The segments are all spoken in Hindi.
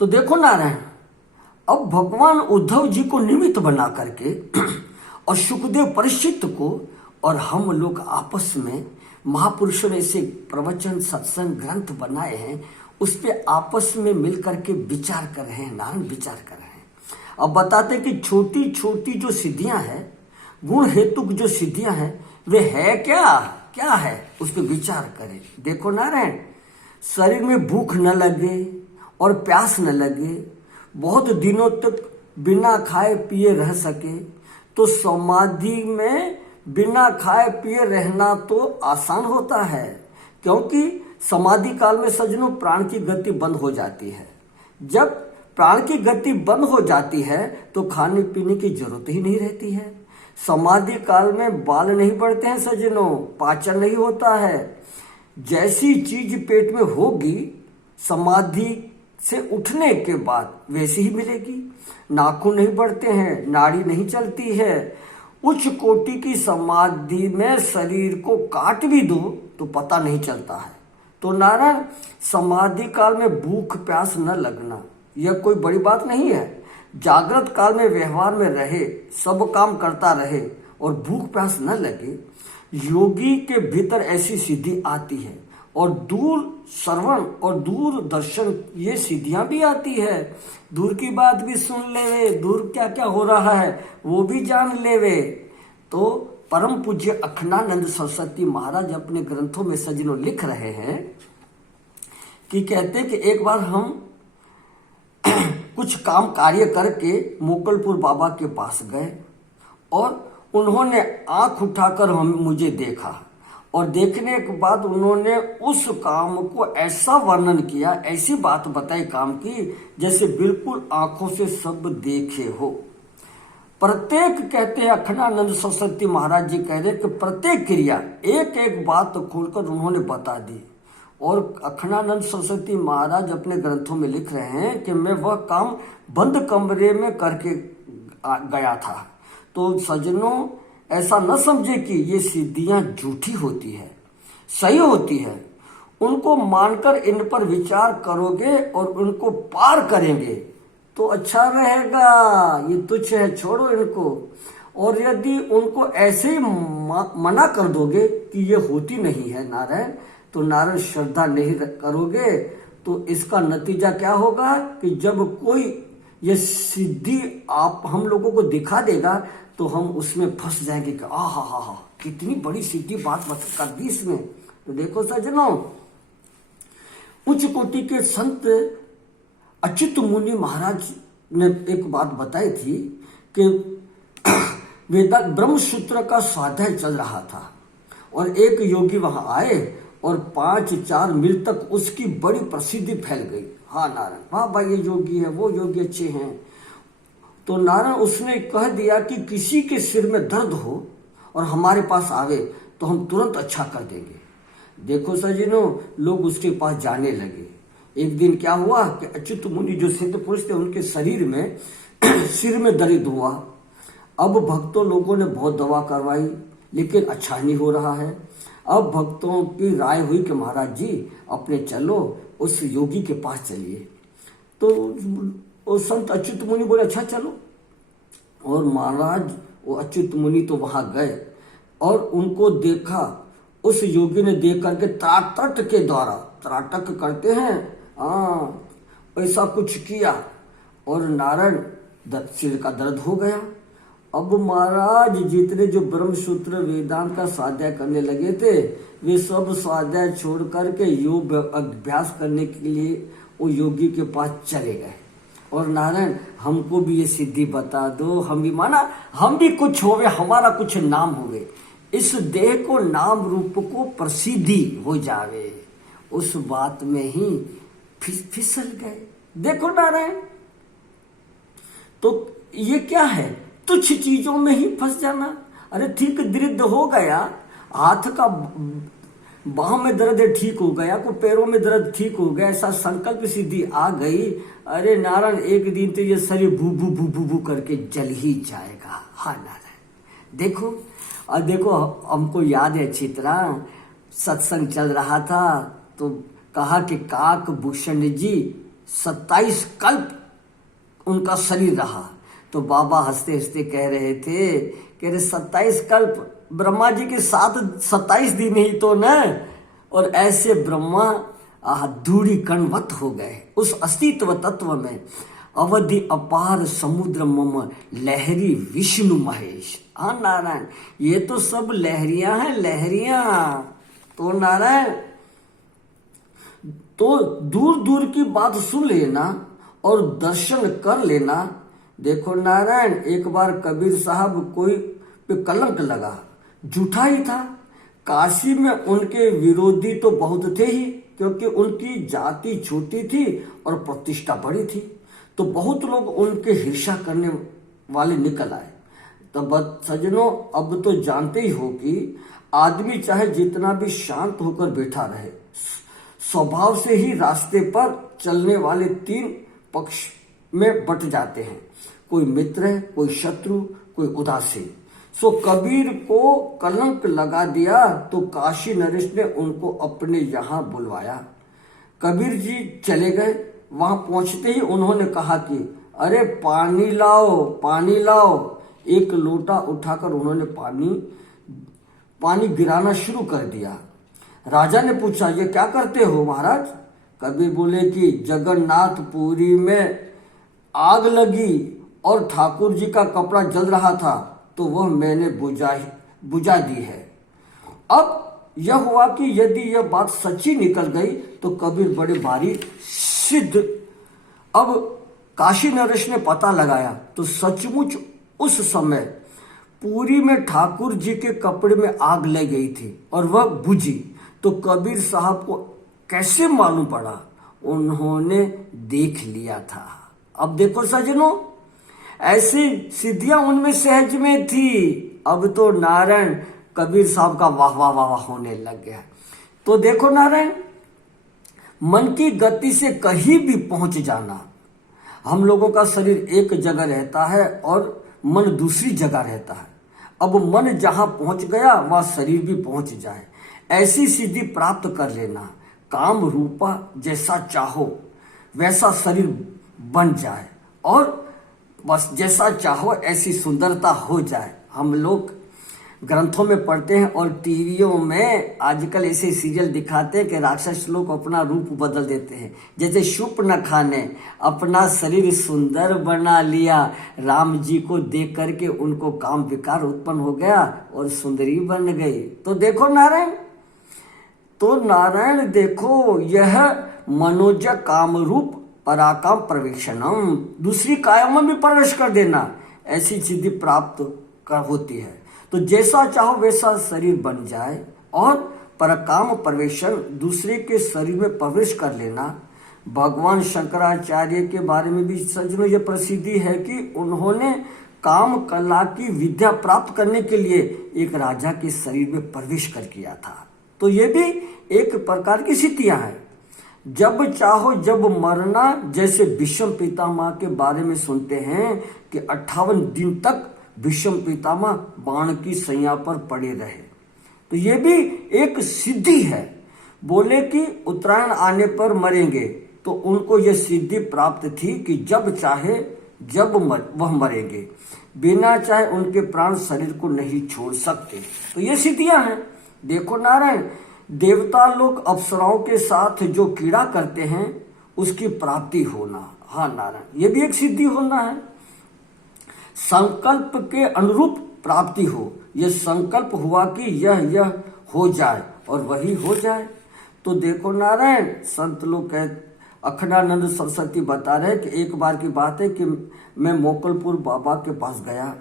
तो देखो नारायण, अब भगवान उद्धव जी को निमित्त बना करके और सुखदेव परीक्षित को और हम लोग आपस में महापुरुषों ने ऐसे प्रवचन सत्संग ग्रंथ बनाए हैं, उस पे आपस में मिल करके विचार कर रहे हैं, नारायण विचार कर रहे हैं। अब बताते कि छोटी छोटी जो सिद्धियां हैं, गुण हेतु जो सिद्धियां हैं, वे है क्या, क्या है, उस पर विचार करें। देखो नारायण, शरीर में भूख न लगे और प्यास न लगे, बहुत दिनों तक बिना खाए पिए रह सके, तो समाधि में बिना खाए पिए रहना तो आसान होता है, क्योंकि समाधि काल में सज्जनों प्राण की गति बंद हो जाती है। जब प्राण की गति बंद हो जाती है तो खाने पीने की जरूरत ही नहीं रहती है। समाधि काल में बाल नहीं बढ़ते हैं सज्जनों, पाचन नहीं होता है। जैसी चीज पेट में होगी समाधि से उठने के बाद वैसी ही मिलेगी। नाखून नहीं बढ़ते हैं, नाड़ी नहीं चलती है। उच्च कोटि की समाधि में शरीर को काट भी दो तो पता नहीं चलता है। तो नारायण, समाधि काल में भूख प्यास न लगना यह कोई बड़ी बात नहीं है। जागृत काल में व्यवहार में रहे, सब काम करता रहे और भूख प्यास न लगे, योगी के भीतर ऐसी सिद्धि आती है। और दूर श्रवण और दूर दर्शन ये सिद्धियां भी आती है। दूर की बात भी सुन लेवे, दूर क्या क्या हो रहा है वो भी जान लेवे। तो परम पूज्य अखंडानंद सरस्वती महाराज अपने ग्रंथों में सज्जनों लिख रहे हैं कि कहते कि एक बार हम कुछ काम कार्य करके मोकलपुर बाबा के पास गए और उन्होंने आंख उठाकर मुझे देखा और देखने के बाद उन्होंने उस काम को ऐसा वर्णन किया, ऐसी बात बताई काम की, जैसे बिल्कुल आंखों से सब देखे हो। प्रत्येक, कहते हैं अखंडानंद सरस्वती महाराज जी कह रहे कि प्रत्येक क्रिया एक एक बात खोलकर उन्होंने बता दी। और अखंडानंद सरस्वती महाराज अपने ग्रंथों में लिख रहे हैं कि मैं वह काम बंद कमरे में करके गया था। तो सज्जनों, ऐसा न समझे कि ये सिद्धियां झूठी होती है, सही होती है। उनको मानकर इन पर विचार करोगे और उनको पार करेंगे तो अच्छा रहेगा। ये तुच्छ है, छोड़ो इनको। और यदि उनको ऐसे ही मना कर दोगे कि ये होती नहीं है नारायण, तो नारायण श्रद्धा नहीं करोगे, तो इसका नतीजा क्या होगा कि जब कोई ये सिद्धि आप हम लोगों को दिखा देगा तो हम उसमें फंस जाएंगे कि हा कितनी बड़ी सिद्धि बात कर दी इसमें। तो देखो सज्जनों, उच्च कोटि के संत अच्युत मुनि महाराज ने एक बात बताई थी कि वेदांत ब्रह्म सूत्र का स्वाध्याय चल रहा था और एक योगी वहां आए और 5-4 मील तक उसकी बड़ी प्रसिद्धि फैल गई। हाँ नारायण, वाह भाई ये योगी है, वो योगी अच्छे हैं। तो नारायण उसने कह दिया कि किसी के सिर में दर्द हो और हमारे पास आवे तो हम तुरंत अच्छा कर देंगे। देखो सज्जनों, लोग उसके पास जाने लगे। एक दिन क्या हुआ कि अच्युत मुनि जो सिद्ध पुरुष थे उनके शरीर में सिर में दर्द हुआ। अब भक्तों लोगों ने बहुत दवा करवाई लेकिन अच्छा नहीं हो रहा है। अब भक्तों की राय हुई कि महाराज जी अपने चलो उस योगी के पास चलिए। तो वो संत अच्युत मुनि बोले अच्छा चलो। और महाराज वो अच्युत मुनि तो वहां गए और उनको देखा। उस योगी ने देख करके त्राटक के द्वारा, त्राटक करते हैं, ऐसा कुछ किया और नारायण सिर का दर्द हो गया। अब महाराज जितने जो ब्रह्मसूत्र वेदांत का स्वाध्याय करने लगे थे वे सब स्वाध्याय छोड़ करके योग अभ्यास करने के लिए वो योगी के पास चले गए। और नारायण हमको भी ये सिद्धि बता दो, हम भी माना हम भी कुछ होवे, हमारा कुछ नाम होवे, इस देह को नाम रूप को प्रसिद्धि हो जावे। उस बात में ही फिसल गए। देखो नारायण, तो ये क्या है, तुच्छ चीजों में ही फंस जाना। अरे ठीक दर्द हो गया, हाथ का बाह में दर्द ठीक हो गया, को पैरों में दर्द ठीक हो गया, ऐसा संकल्प सिद्धि आ गई। अरे नारायण एक दिन तो ये शरीर भू भू भू भू भू करके जल ही जाएगा। हाँ नारायण, देखो और देखो हमको याद है अच्छी तरह सत्संग चल रहा था तो कहा कि काक भूषण जी 27 कल्प उनका शरीर रहा। तो बाबा हंसते हंसते कह रहे थे कि अरे 27 कल्प, ब्रह्मा जी के साथ 27 दिन ही तो न। और ऐसे ब्रह्मा धूड़ी कणवत हो गए उस अस्तित्व तत्व में। अवधि अपार समुद्र मम लहरी विष्णु महेश। हाँ नारायण, ये तो सब लहरियां हैं, लहरियां। तो नारायण, तो दूर दूर की बात सुन लेना और दर्शन कर लेना। देखो नारायण, एक बार कबीर साहब कोई पे कलंक लगा, झूठा ही था। काशी में उनके विरोधी तो बहुत थे ही, क्योंकि उनकी जाति छोटी थी और प्रतिष्ठा बड़ी थी। तो बहुत लोग उनके हिर्षा करने वाले निकल आए। तब सज्जनों, अब तो जानते ही हो कि आदमी चाहे जितना भी शांत होकर बैठा रहे, स्वभाव से ही रास्ते पर चलने वाले 3 पक्ष में बट जाते हैं। कोई मित्र है, कोई शत्रु, कोई उदासीन। सो कबीर को कलंक लगा दिया तो काशी नरेश ने उनको अपने यहाँ बुलवाया। कबीर जी चले गए। वहां पहुंचते ही उन्होंने कहा कि अरे पानी लाओ, पानी लाओ। एक लोटा उठाकर उन्होंने पानी गिराना शुरू कर दिया। राजा ने पूछा, ये क्या करते हो महाराज? कबीर बोले कि जगन्नाथपुरी में आग लगी और ठाकुर जी का कपड़ा जल रहा था, तो वह मैंने बुझा दी है। अब यह हुआ कि यदि यह बात सच्ची निकल गई तो कबीर बड़े भारी सिद्ध। अब काशी नरेश ने पता लगाया तो सचमुच उस समय पुरी में ठाकुर जी के कपड़े में आग लग गई थी और वह बुझी। तो कबीर साहब को कैसे मालूम पड़ा? उन्होंने देख लिया था। अब देखो सज्जनों, ऐसी सिद्धियां उनमें सहज में थी। अब तो नारायण कबीर साहब का वाह वाह वाह होने लग गया। तो देखो नारायण, मन की गति से कहीं भी पहुंच जाना। हम लोगों का शरीर एक जगह रहता है और मन दूसरी जगह रहता है। अब मन जहां पहुंच गया वह शरीर भी पहुंच जाए, ऐसी सिद्धि प्राप्त कर लेना। काम रूपा जैसा चाहो वैसा शरीर बन जाए और बस जैसा चाहो ऐसी सुंदरता हो जाए। हम लोग ग्रंथों में पढ़ते हैं और टीवियों में आजकल ऐसे सीरियल दिखाते हैं कि राक्षस लोग अपना रूप बदल देते हैं। जैसे शूर्पणखा ने अपना शरीर सुंदर बना लिया, राम जी को देख करके उनको काम विकार उत्पन्न हो गया और सुंदरी बन गई। तो देखो नारायण, देखो यह मनोज काम रूप पराकाम प्रवेशनम, दूसरी काया में भी प्रवेश कर देना, ऐसी सिद्धि प्राप्त होती है। तो जैसा चाहो वैसा शरीर बन जाए और परकाम प्रवेशन, दूसरे के शरीर में प्रवेश कर लेना। भगवान शंकराचार्य के बारे में भी सज्जनों ये प्रसिद्धि है कि उन्होंने काम कला की विद्या प्राप्त करने के लिए एक राजा के शरीर में प्रवेश कर किया था। तो ये भी एक प्रकार की सिद्धियां हैं। जब चाहो जब मरना, जैसे भीष्म पितामह के बारे में सुनते हैं कि 58 दिन तक भीष्म पितामह बाण की सैया पर पड़े रहे। तो ये भी एक सिद्धि है। बोले कि उत्तरायण आने पर मरेंगे, तो उनको ये सिद्धि प्राप्त थी कि जब चाहे वह मरेंगे, बिना चाहे उनके प्राण शरीर को नहीं छोड़ सकते। तो ये सिद्धियां हैं। देखो नारायण, देवता लोग अप्सराओं के साथ जो कीड़ा करते हैं उसकी प्राप्ति होना। हाँ नारायण, ये भी एक सिद्धि होना है। संकल्प के अनुरूप प्राप्ति हो, यह संकल्प हुआ कि यह हो जाए और वही हो जाए। तो देखो नारायण, संत लोग अखंडानंद सरस्वती बता रहे कि एक बार की बात है कि मैं मोकलपुर बाबा के पास गया।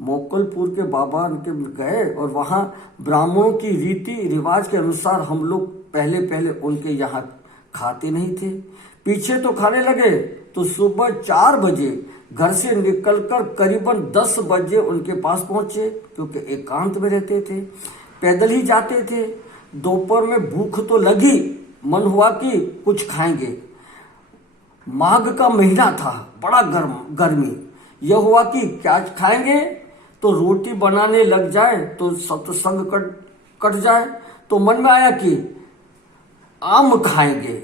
मोकलपुर के बाबा के गए और वहाँ ब्राह्मणों की रीति रिवाज के अनुसार हम लोग पहले उनके यहाँ खाते नहीं थे, पीछे तो खाने लगे। तो सुबह 4 बजे घर से निकलकर करीबन 10 बजे उनके पास पहुंचे, क्योंकि एकांत में रहते थे, पैदल ही जाते थे। दोपहर में भूख तो लगी, मन हुआ कि कुछ खाएंगे। माघ का महीना था, बड़ा गर्मी। यह हुआ कि क्या खाएंगे, तो रोटी बनाने लग जाए तो सत्संग कट जाए। तो मन में आया कि आम खाएंगे।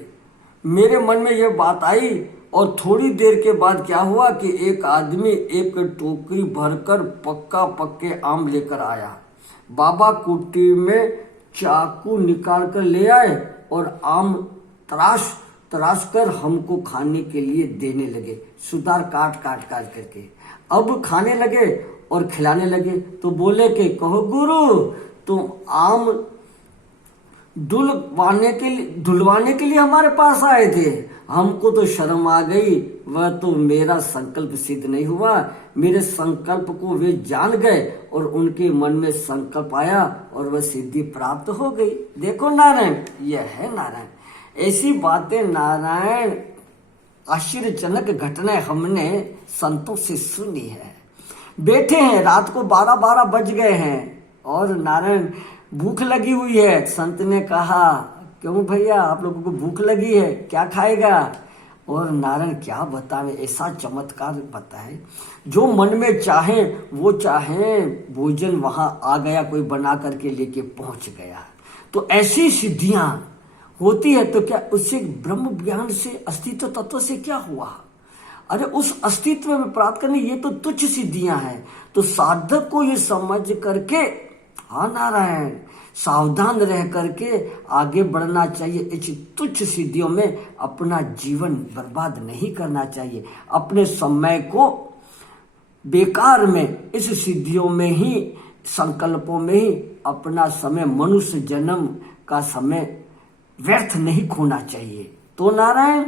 मेरे मन में यह बात आई और थोड़ी देर के बाद क्या हुआ कि एक आदमी एक टोकरी भरकर पक्के आम लेकर आया। बाबा कुटी में चाकू निकाल कर ले आए और आम तराश कर हमको खाने के लिए देने लगे, सुधार काट करके। अब खाने लगे और खिलाने लगे तो बोले कि कहो गुरु, तुम आम धुलवाने के लिए हमारे पास आए थे। हमको तो शर्म आ गई, वह तो मेरा संकल्प सिद्ध नहीं हुआ। मेरे संकल्प को वे जान गए और उनके मन में संकल्प आया और वह सिद्धि प्राप्त हो गई। देखो नारायण, यह है नारायण। ऐसी बातें नारायण, आश्चर्यजनक घटनाएं हमने संतों से सुनी है। बैठे हैं, रात को 12 बज गए हैं और नारायण भूख लगी हुई है। संत ने कहा, क्यों भैया आप लोगों को भूख लगी है, क्या खाएगा? और नारायण क्या बतावे, ऐसा चमत्कार बताए, जो मन में चाहे वो चाहे भोजन वहां आ गया, कोई बना करके लेके पहुंच गया। तो ऐसी सिद्धियां होती है तो क्या उससे ब्रह्म ज्ञान से, अस्तित्व तत्व से क्या हुआ? अरे उस अस्तित्व में प्राप्त करने, ये तो तुच्छ सिद्धियां हैं। तो साधक को ये समझ करके, हाँ नारायण, सावधान रह करके आगे बढ़ना चाहिए। इस तुच्छ सिद्धियों में अपना जीवन बर्बाद नहीं करना चाहिए। अपने समय को बेकार में, इस सिद्धियों में ही, संकल्पों में ही अपना समय, मनुष्य जन्म का समय व्यर्थ नहीं खोना चाहिए। तो नारायण